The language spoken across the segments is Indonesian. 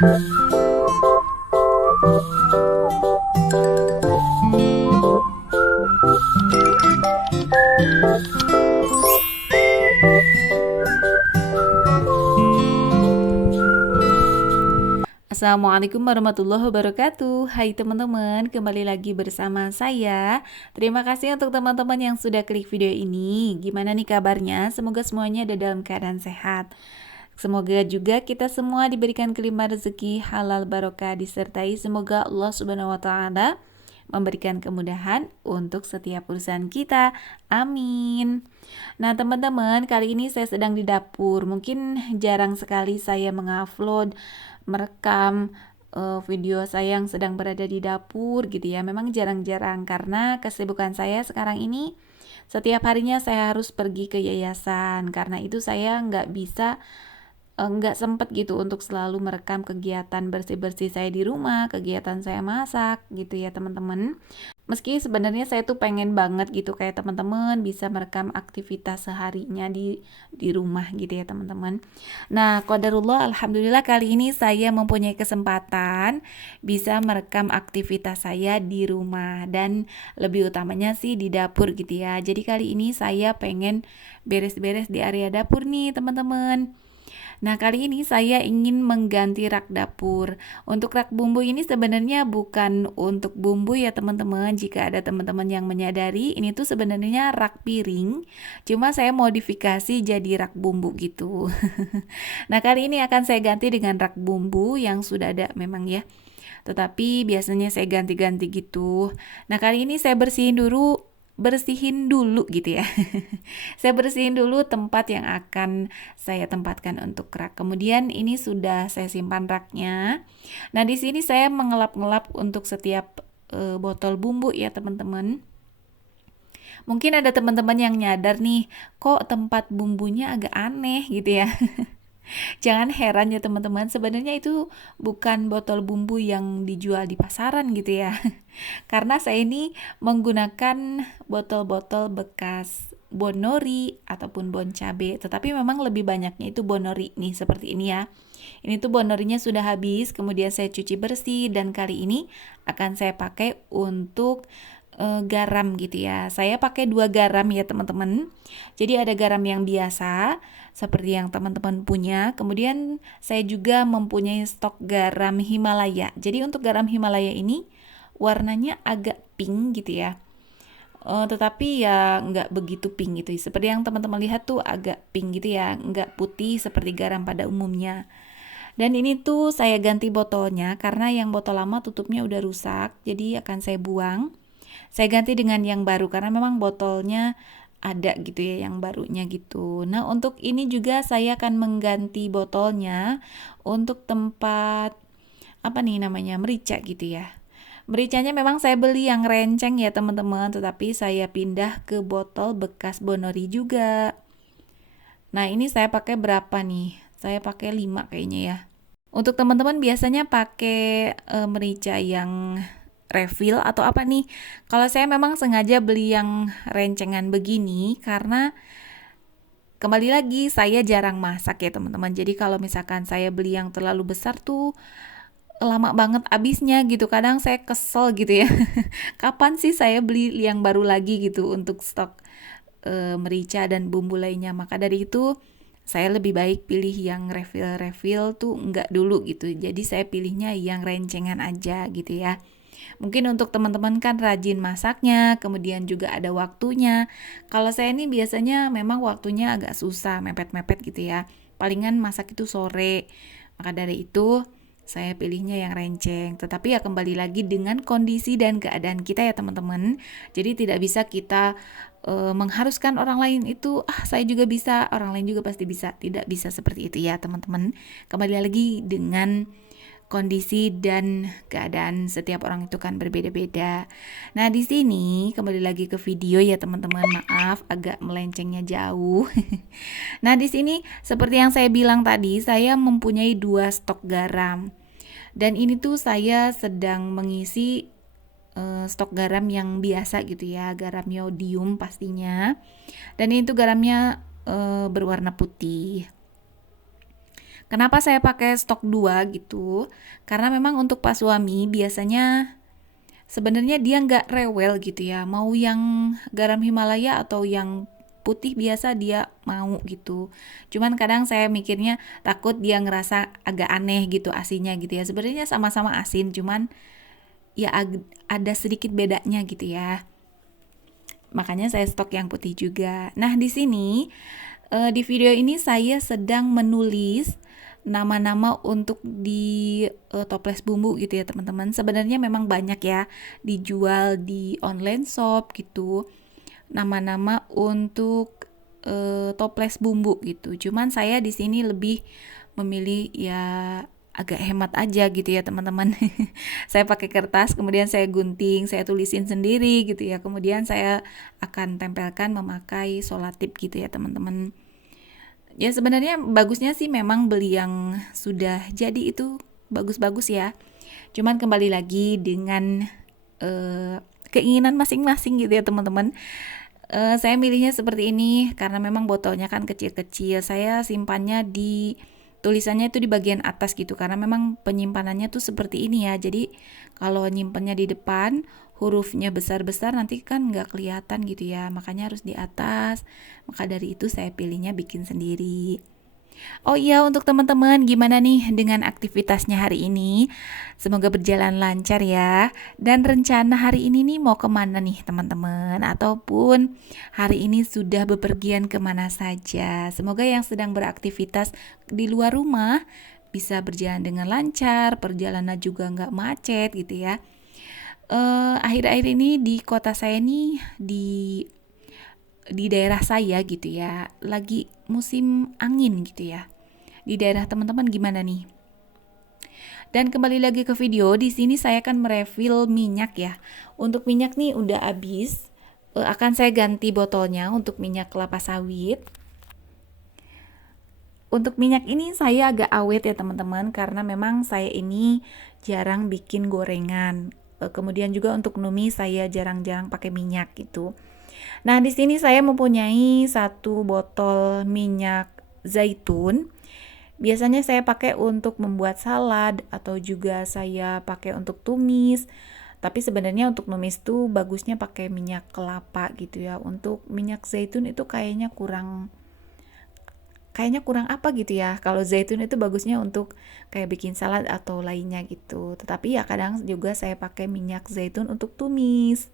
Assalamualaikum warahmatullahi wabarakatuh. Hai teman-teman, kembali lagi bersama saya. Terima kasih untuk teman-teman yang sudah klik video ini. Gimana nih kabarnya? Semoga semuanya ada dalam keadaan sehat. Semoga juga kita semua diberikan kelimpahan rezeki halal barokah, disertai semoga Allah Subhanahu wa taala memberikan kemudahan untuk setiap urusan kita. Amin. Nah, teman-teman, kali ini saya sedang di dapur. Mungkin jarang sekali saya mengupload, merekam video saya yang sedang berada di dapur gitu ya. Memang jarang-jarang karena kesibukan saya sekarang ini setiap harinya saya harus pergi ke yayasan. Karena itu saya nggak sempet gitu untuk selalu merekam kegiatan bersih-bersih saya di rumah, kegiatan saya masak gitu ya teman-teman. Meski sebenarnya saya tuh pengen banget gitu kayak teman-teman bisa merekam aktivitas seharinya di rumah gitu ya teman-teman. Nah, qadarullah alhamdulillah kali ini saya mempunyai kesempatan bisa merekam aktivitas saya di rumah dan lebih utamanya sih di dapur gitu ya. Jadi kali ini saya pengen beres-beres di area dapur nih teman-teman. Nah, kali ini saya ingin mengganti rak dapur. Untuk rak bumbu ini sebenarnya bukan untuk bumbu ya teman-teman. Jika ada teman-teman yang menyadari, ini tuh sebenarnya rak piring. Cuma saya modifikasi jadi rak bumbu gitu. Nah, kali ini akan saya ganti dengan rak bumbu yang sudah ada memang ya. Tetapi biasanya saya ganti-ganti gitu. Nah, kali ini saya bersihin dulu gitu ya. Saya bersihin dulu tempat yang akan saya tempatkan untuk rak. Kemudian ini sudah saya simpan raknya. Nah, di sini saya mengelap-ngelap untuk setiap botol bumbu ya, teman-teman. Mungkin ada teman-teman yang nyadar nih, kok tempat bumbunya agak aneh gitu ya. Jangan heran ya teman-teman, sebenarnya itu bukan botol bumbu yang dijual di pasaran gitu ya. Karena saya ini menggunakan botol-botol bekas Bonori ataupun Bon Cabe, tetapi memang lebih banyaknya itu Bonori nih seperti ini ya. Ini tuh Bonorinya sudah habis, kemudian saya cuci bersih dan kali ini akan saya pakai untuk garam gitu ya. Saya pakai 2 garam ya teman-teman. Jadi ada garam yang biasa seperti yang teman-teman punya. Kemudian saya juga mempunyai stok garam Himalaya. Jadi untuk garam Himalaya ini warnanya agak pink gitu ya. Tetapi ya nggak begitu pink gitu. Seperti yang teman-teman lihat tuh agak pink gitu ya, nggak putih seperti garam pada umumnya. Dan ini tuh saya ganti botolnya karena yang botol lama tutupnya udah rusak, jadi akan saya buang. Saya ganti dengan yang baru karena memang botolnya ada gitu ya yang barunya gitu. Nah, untuk ini juga saya akan mengganti botolnya untuk tempat apa nih namanya merica gitu ya. Mericanya memang saya beli yang renceng ya teman-teman, tetapi saya pindah ke botol bekas Bonori juga. Nah, ini saya pakai berapa nih? Saya pakai 5 kayaknya ya. Untuk teman-teman biasanya pakai merica yang refill atau apa nih? Kalau saya memang sengaja beli yang rencengan begini karena kembali lagi saya jarang masak ya teman-teman. Jadi kalau misalkan saya beli yang terlalu besar tuh lama banget habisnya gitu. Kadang saya kesel gitu ya. Kapan sih saya beli yang baru lagi gitu untuk stok merica dan bumbu lainnya. Maka dari itu saya lebih baik pilih yang refill tuh enggak dulu gitu. Jadi saya pilihnya yang rencengan aja gitu ya. Mungkin untuk teman-teman kan rajin masaknya, kemudian juga ada waktunya. Kalau saya ini biasanya memang waktunya agak susah, mepet-mepet gitu ya. Palingan masak itu sore. Maka dari itu saya pilihnya yang renceng. Tetapi ya kembali lagi dengan kondisi dan keadaan kita ya teman-teman. Jadi tidak bisa kita mengharuskan orang lain itu saya juga bisa, orang lain juga pasti bisa. Tidak bisa seperti itu ya teman-teman. Kembali lagi dengan kondisi dan keadaan setiap orang itu kan berbeda-beda. Nah, di sini kembali lagi ke video ya teman-teman. Maaf agak melencengnya jauh. Nah, di sini seperti yang saya bilang tadi, saya mempunyai 2 stok garam. Dan ini tuh saya sedang mengisi stok garam yang biasa gitu ya, garam yodium pastinya. Dan ini tuh garamnya berwarna putih. Kenapa saya pakai stok 2 gitu? Karena memang untuk Pak suami biasanya sebenarnya dia nggak rewel gitu ya, mau yang garam Himalaya atau yang putih biasa dia mau gitu. Cuman kadang saya mikirnya takut dia ngerasa agak aneh gitu asinnya gitu ya. Sebenarnya sama-sama asin, cuman ya ada sedikit bedanya gitu ya. Makanya saya stok yang putih juga. Nah, di sini di video ini saya sedang menulis nama-nama untuk di toples bumbu gitu ya teman-teman. Sebenarnya memang banyak ya dijual di online shop gitu. Nama-nama untuk toples bumbu gitu. Cuman saya di sini lebih memilih ya agak hemat aja gitu ya teman-teman. Saya pakai kertas, kemudian saya gunting, saya tulisin sendiri gitu ya. Kemudian saya akan tempelkan memakai solatip gitu ya teman-teman. Ya sebenarnya bagusnya sih memang beli yang sudah jadi itu bagus-bagus ya. Cuman kembali lagi dengan keinginan masing-masing gitu ya teman-teman. Saya milihnya seperti ini karena memang botolnya kan kecil-kecil. Saya simpannya di tulisannya itu di bagian atas gitu karena memang penyimpanannya tuh seperti ini ya. Jadi kalau nyimpannya di depan hurufnya besar-besar nanti kan nggak kelihatan gitu ya. Makanya harus di atas. Maka dari itu saya pilihnya bikin sendiri. Oh iya, untuk teman-teman gimana nih dengan aktivitasnya hari ini? Semoga berjalan lancar ya. Dan rencana hari ini nih mau kemana nih teman-teman? Ataupun hari ini sudah bepergian kemana saja? Semoga yang sedang beraktivitas di luar rumah bisa berjalan dengan lancar, perjalanan juga nggak macet gitu ya. Akhir-akhir ini di kota saya nih di daerah saya gitu ya lagi musim angin gitu ya. Di daerah teman-teman gimana nih? Dan kembali lagi ke video, di sini saya akan merefill minyak ya. Untuk minyak nih udah habis, akan saya ganti botolnya untuk minyak kelapa sawit. Untuk minyak ini saya agak awet ya teman-teman karena memang saya ini jarang bikin gorengan. Kemudian juga untuk numis saya jarang-jarang pakai minyak gitu. Nah, di sini saya mempunyai satu botol minyak zaitun. Biasanya saya pakai untuk membuat salad atau juga saya pakai untuk tumis. Tapi sebenarnya untuk numis tuh bagusnya pakai minyak kelapa gitu ya. Untuk minyak zaitun itu kayaknya kurang apa gitu ya. Kalau zaitun itu bagusnya untuk kayak bikin salad atau lainnya gitu. Tetapi ya kadang juga saya pakai minyak zaitun untuk tumis.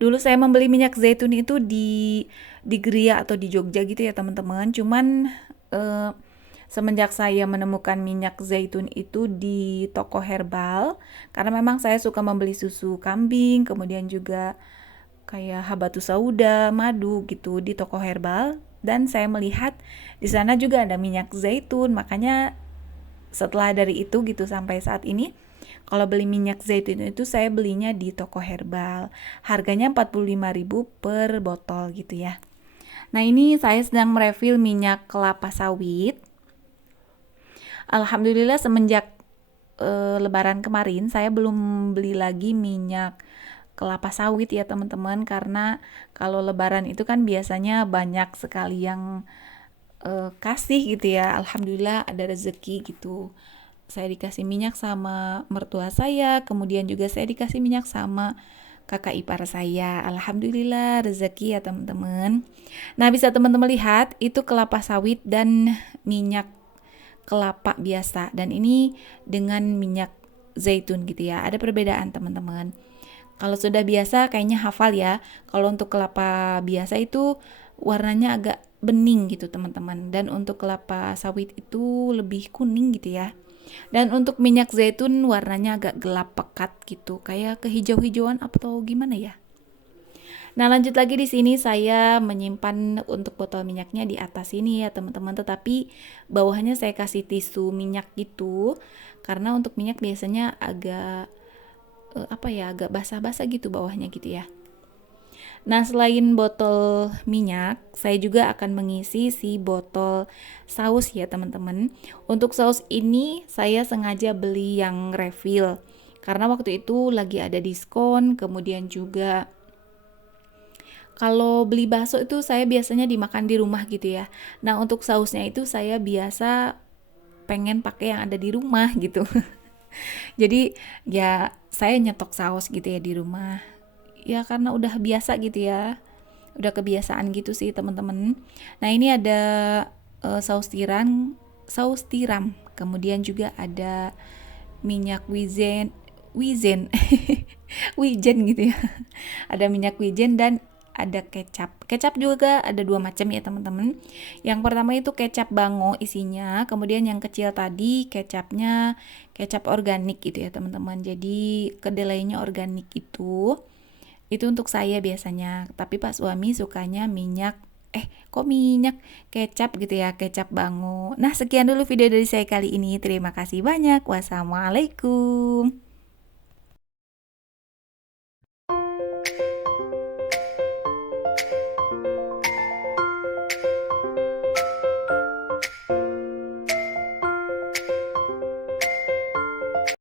Dulu saya membeli minyak zaitun itu di Gria atau di Jogja gitu ya teman-teman. Cuman semenjak saya menemukan minyak zaitun itu di toko herbal, karena memang saya suka membeli susu kambing, kemudian juga kayak habatus sauda, madu gitu di toko herbal, dan saya melihat di sana juga ada minyak zaitun. Makanya setelah dari itu gitu sampai saat ini kalau beli minyak zaitun itu saya belinya di toko herbal. Harganya 45.000 per botol gitu ya. Nah, ini saya sedang merefill minyak kelapa sawit. Alhamdulillah semenjak lebaran kemarin saya belum beli lagi minyak kelapa sawit ya teman-teman, karena kalau lebaran itu kan biasanya banyak sekali yang kasih gitu ya. Alhamdulillah ada rezeki gitu. Saya dikasih minyak sama mertua saya, kemudian juga saya dikasih minyak sama kakak ipar saya. Alhamdulillah rezeki ya teman-teman. Nah, bisa teman-teman lihat itu kelapa sawit dan minyak kelapa biasa, dan ini dengan minyak zaitun gitu ya. Ada perbedaan teman-teman. Kalau sudah biasa kayaknya hafal ya. Kalau untuk kelapa biasa itu warnanya agak bening gitu teman-teman. Dan untuk kelapa sawit itu lebih kuning gitu ya. Dan untuk minyak zaitun warnanya agak gelap pekat gitu, kayak kehijau-hijauan atau gimana ya. Nah, lanjut lagi di sini saya menyimpan untuk botol minyaknya di atas sini ya teman-teman, tetapi bawahnya saya kasih tisu minyak gitu karena untuk minyak biasanya agak agak basah-basah gitu bawahnya gitu ya. Nah, selain botol minyak, saya juga akan mengisi si botol saus ya teman-teman. Untuk saus ini saya sengaja beli yang refill karena waktu itu lagi ada diskon, kemudian juga Kalau beli bakso itu saya biasanya dimakan di rumah gitu ya. Nah, untuk sausnya itu saya biasa pengen pakai yang ada di rumah gitu. Jadi ya saya nyetok saus gitu ya di rumah. Ya karena udah biasa gitu ya. Udah kebiasaan gitu sih teman-teman. Nah, ini ada saus tiram. Kemudian juga ada minyak wizen, wijen gitu ya. Ada minyak wijen dan ada kecap. Kecap juga ada dua macam ya teman-teman. Yang pertama itu kecap bango isinya, kemudian yang kecil tadi kecapnya kecap organik gitu ya teman-teman. Jadi kedelainya organik itu. Itu untuk saya biasanya. Tapi Pak suami sukanya kok minyak kecap gitu ya, kecap bango. Nah, sekian dulu video dari saya kali ini. Terima kasih banyak. Wassalamualaikum.